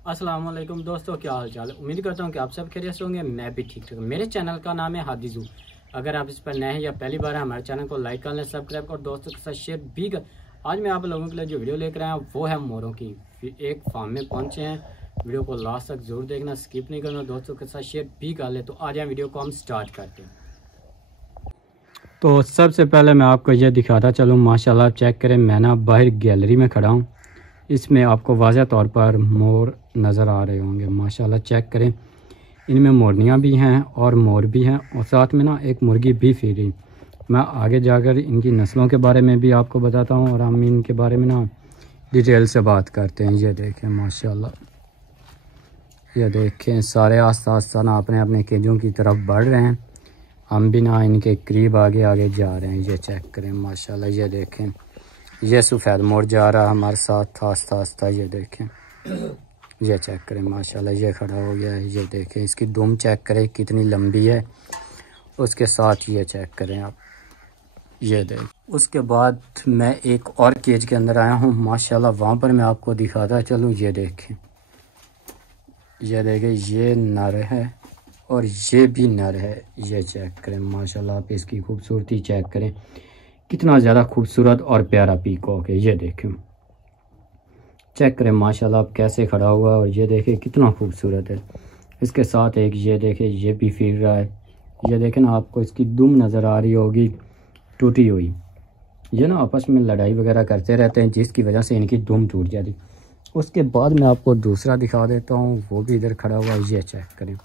अस्सलाम वालेकुम दोस्तों, क्या हाल चाल है। उम्मीद करता हूँ कि आप सब खैरियत से होंगे। मैं भी ठीक ठाक। मेरे चैनल का नाम है हादिजू। अगर आप इस पर नए हैं या पहली बार है, हमारे चैनल को लाइक कर लें, सब्सक्राइब और दोस्तों के साथ शेयर भी कर। आज मैं आप लोगों के लिए जो वीडियो लेकर आया हूँ वो है मोरों की। एक फार्म में पहुँचे हैं। वीडियो को लास्ट तक जरूर देखना, स्किप नहीं करना, दोस्तों के साथ शेयर भी कर ले। तो आ जाए वीडियो को हम स्टार्ट करते हैं। तो सबसे पहले मैं आपको ये दिखाता चलूँ। माशाल्लाह आप चेक करें, मैं ना बाहर गैलरी में खड़ा हूँ। इसमें आपको वाज़ह तौर पर मोर नज़र आ रहे होंगे। माशाल्लाह चेक करें, इनमें मोरनियाँ भी हैं और मोर भी हैं और साथ में ना एक मुर्गी भी फिर रही। मैं आगे जाकर इनकी नस्लों के बारे में भी आपको बताता हूँ और हम इनके बारे में ना डिटेल से बात करते हैं। ये देखें माशाल्लाह, ये देखें सारे आस्ता आस्ता ना अपने अपने केजों की तरफ बढ़ रहे हैं। हम भी ना इनके करीब आगे आगे जा रहे हैं। ये चेक करें माशाल्लाह, ये देखें ये सफ़ेद मोर जा रहा है हमारे साथ आस्ता आस्ता। ये देखें, ये चेक करें माशाल्लाह, ये खड़ा हो गया है। ये देखें इसकी दुम चेक करें कितनी लंबी है। उसके साथ ये चेक करें आप, ये देख। उसके बाद मैं एक और केज के अंदर आया हूँ माशाल्लाह, वहाँ पर मैं आपको दिखाता चलूँ। ये देखें, ये देखें ये नर है और ये भी नर है। ये चेक करें माशाल्लाह, आप इसकी खूबसूरती चेक करें, कितना ज़्यादा खूबसूरत और प्यारा पीकॉक है। ये देखें, चेक करें माशाल्लाह आप कैसे खड़ा हुआ और ये देखें कितना खूबसूरत है। इसके साथ एक ये देखें ये भी फिर रहा है। ये देखें ना, आपको इसकी दुम नज़र आ रही होगी टूटी हुई। ये ना आपस में लड़ाई वगैरह करते रहते हैं जिसकी वजह से इनकी दुम टूट जाती। उसके बाद मैं आपको दूसरा दिखा देता हूँ, वो भी इधर खड़ा हुआ है। ये चेक करें,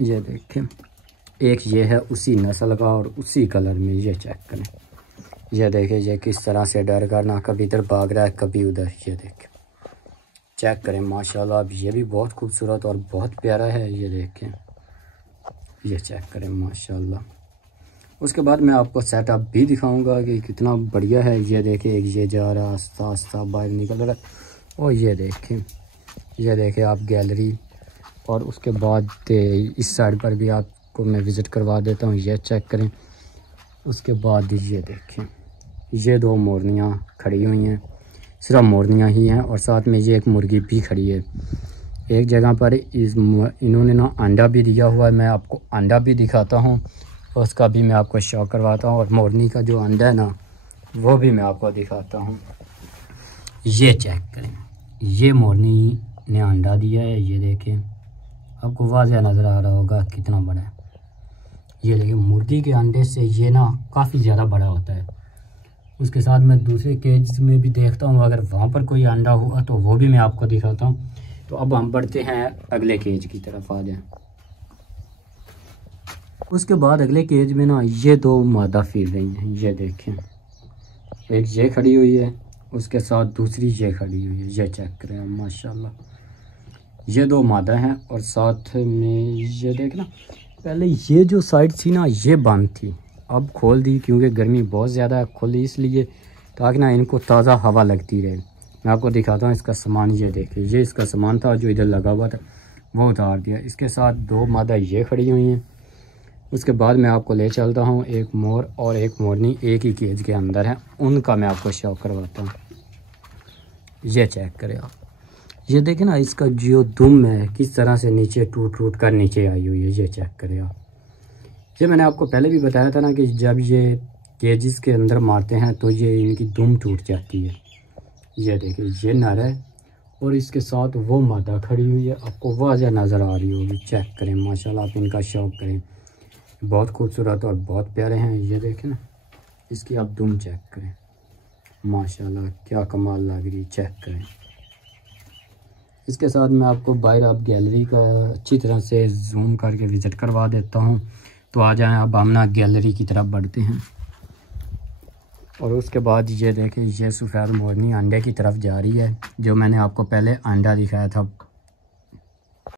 ये देखें एक ये है उसी नस्ल का और उसी कलर में। ये चेक करें, ये देखें ये किस तरह से डर कर ना कभी इधर भाग रहा है कभी उधर। ये देखें, चेक करें माशाल्लाह, अब ये भी बहुत खूबसूरत और बहुत प्यारा है। ये देखें, ये चेक करें माशाल्लाह। उसके बाद मैं आपको सेटअप भी दिखाऊंगा कि कितना बढ़िया है। ये देखें एक ये जा रहा आस्ता आस्ता बाहर निकल रहा है। और ये देखें आप गैलरी। और उसके बाद इस साइड पर भी आपको मैं विज़िट करवा देता हूँ। ये चेक करें। उसके बाद ये देखें ये दो मोरनियाँ खड़ी हुई हैं, सिर्फ मोरनियाँ ही हैं और साथ में ये एक मुर्गी भी खड़ी है। एक जगह पर इन्होंने ना अंडा भी दिया हुआ है। मैं आपको अंडा भी दिखाता हूँ, उसका भी मैं आपको शो करवाता हूँ और मोरनी का जो अंडा है ना वो भी मैं आपको दिखाता हूँ। ये चेक करें, ये मोरनी ने अंडा दिया है। ये देखें, आपको वाज़ह नज़र आ रहा होगा कितना बड़ा है। ये देखिए, मुर्गी के अंडे से ये ना काफ़ी ज़्यादा बड़ा होता है। उसके साथ मैं दूसरे केज में भी देखता हूँ, अगर वहाँ पर कोई अंडा हुआ तो वो भी मैं आपको दिखाता हूँ। तो अब हम बढ़ते हैं अगले केज की तरफ, आ जाएं। उसके बाद अगले केज में ना ये दो मादा फिर रही हैं। ये देखें, एक ये खड़ी हुई है, उसके साथ दूसरी ये खड़ी हुई है। ये चेक करें माशाल्लाह, ये दो मादा हैं और साथ में ये देखना, पहले ये जो साइड थी ना ये बंद थी, अब खोल दी क्योंकि गर्मी बहुत ज़्यादा है। खोली इसलिए ताकि ना इनको ताज़ा हवा लगती रहे। मैं आपको दिखाता हूँ इसका सामान। ये देखिए, ये इसका सामान था जो इधर लगा हुआ था, वो उतार दिया। इसके साथ दो मादा ये खड़ी हुई हैं। उसके बाद मैं आपको ले चलता हूँ, एक मोर और एक मोरनी एक ही केज के अंदर है, उनका मैं आपको शो करवाता हूँ। ये चेक करें आप, ये देखें ना इसका जो दुम है किस तरह से नीचे टूट टूट कर नीचे आई हुई है। ये चेक करें आप, ये मैंने आपको पहले भी बताया था ना कि जब ये केजेस के अंदर मारते हैं तो ये इनकी दुम टूट जाती है। ये देखें, ये नर है और इसके साथ वो मादा खड़ी हुई है, आपको वाज़ह नज़र आ रही होगी। चेक करें माशाल्लाह, आप इनका शौक करें, बहुत खूबसूरत और बहुत प्यारे हैं। ये देखें ना, इसकी आप दुम चेक करें माशाल्लाह, क्या कमाल लग रही। चेक करें। इसके साथ मैं आपको बाहर आप गैलरी का अच्छी तरह से जूम करके विज़िट करवा देता हूँ। तो आ जाएं, अब हम ना गैलरी की तरफ बढ़ते हैं। और उसके बाद ये देखें, ये सफ़ेद मोरनी अंडे की तरफ जा रही है। जो मैंने आपको पहले अंडा दिखाया था